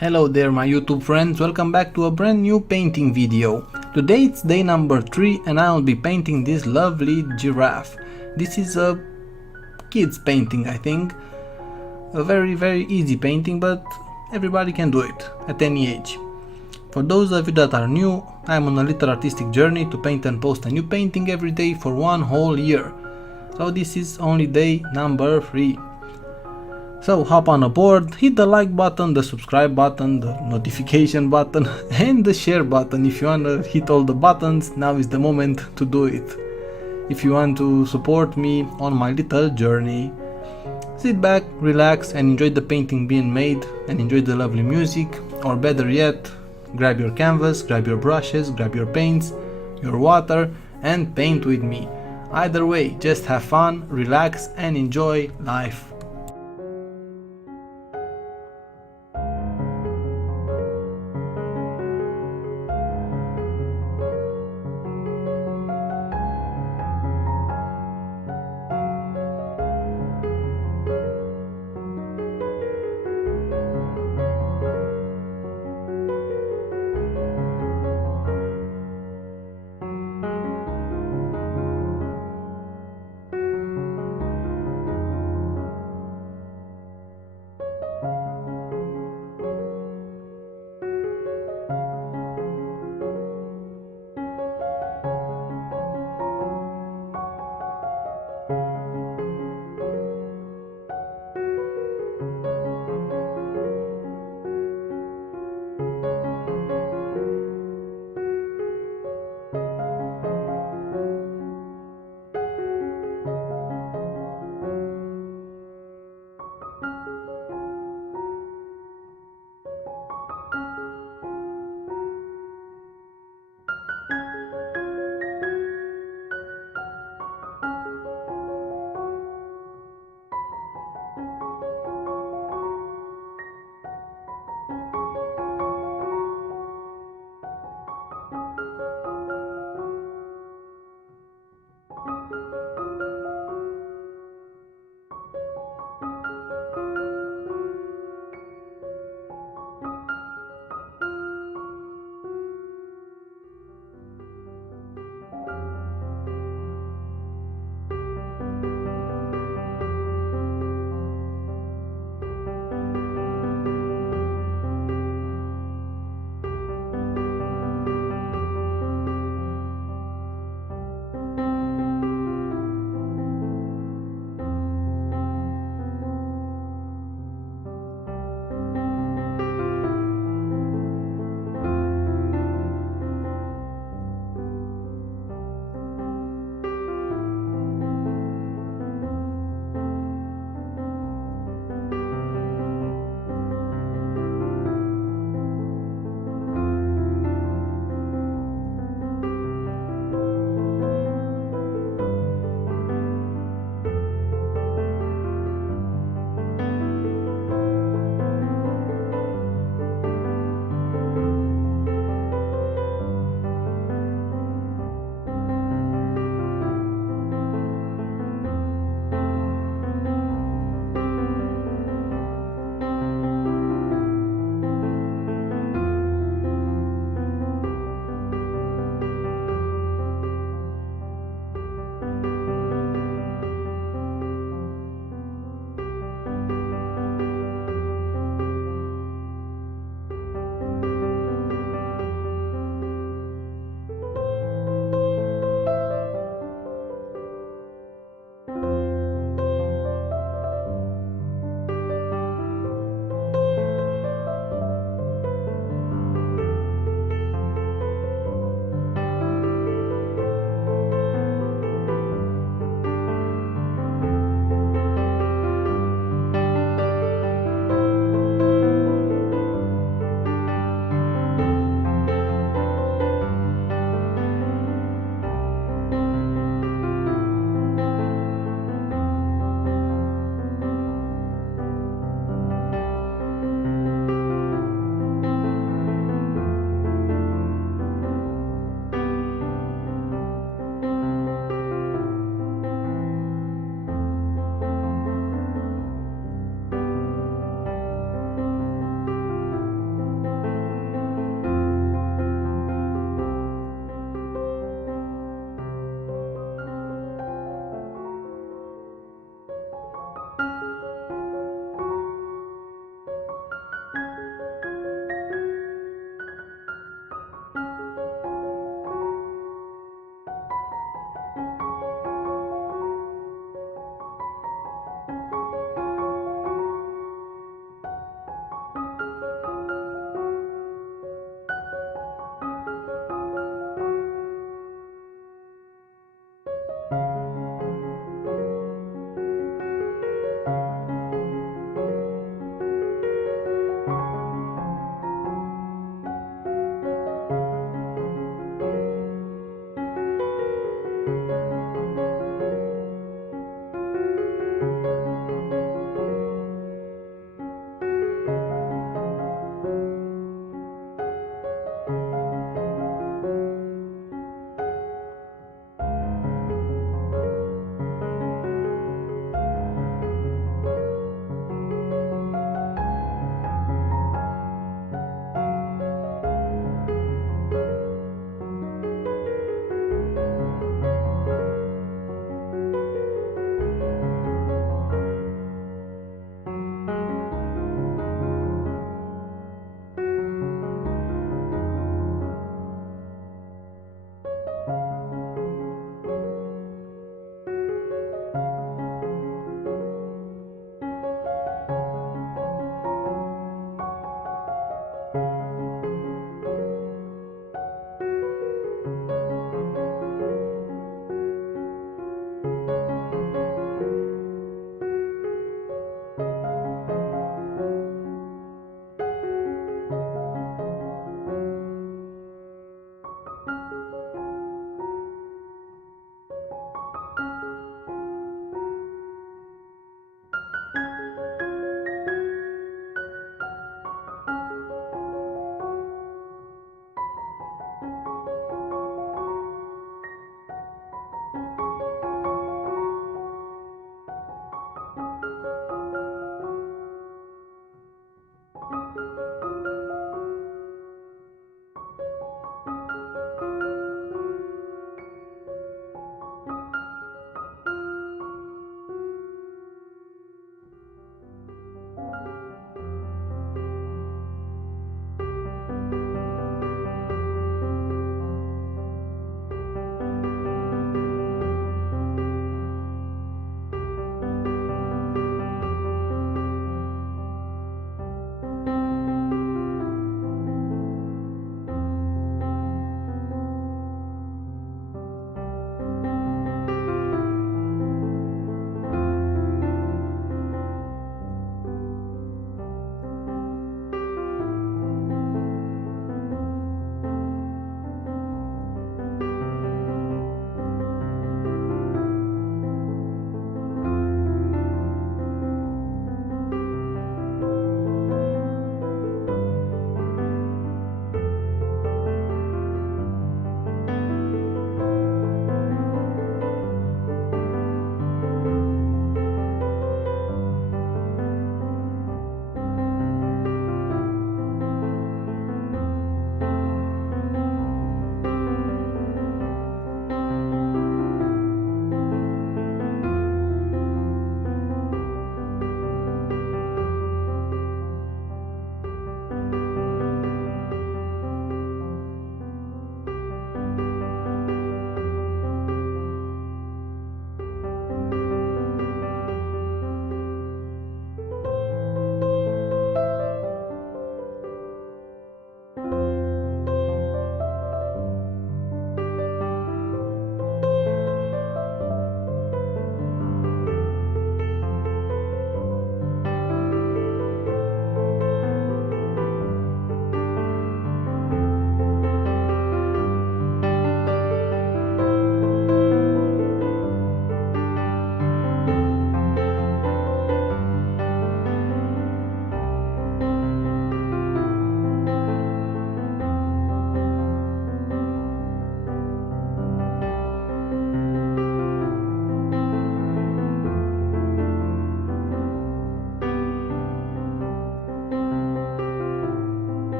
Hello there my YouTube friends, welcome back to a brand new painting video. Today it's day number 3 and I'll be painting this lovely giraffe. This is a kid's painting, I think. A very easy painting, but everybody can do it at any age. For those of you that are new, I'm on a little artistic journey to paint and post a new painting every day for one whole year. So this is only day number 3. So hop on aboard, hit the like button, the subscribe button, the notification button and the share button. If you wanna hit all the buttons, now is the moment to do it. If you want to support me on my little journey, sit back, relax and enjoy the painting being made and enjoy the lovely music, or better yet, grab your canvas, grab your brushes, grab your paints, your water and paint with me. Either way, just have fun, relax and enjoy life.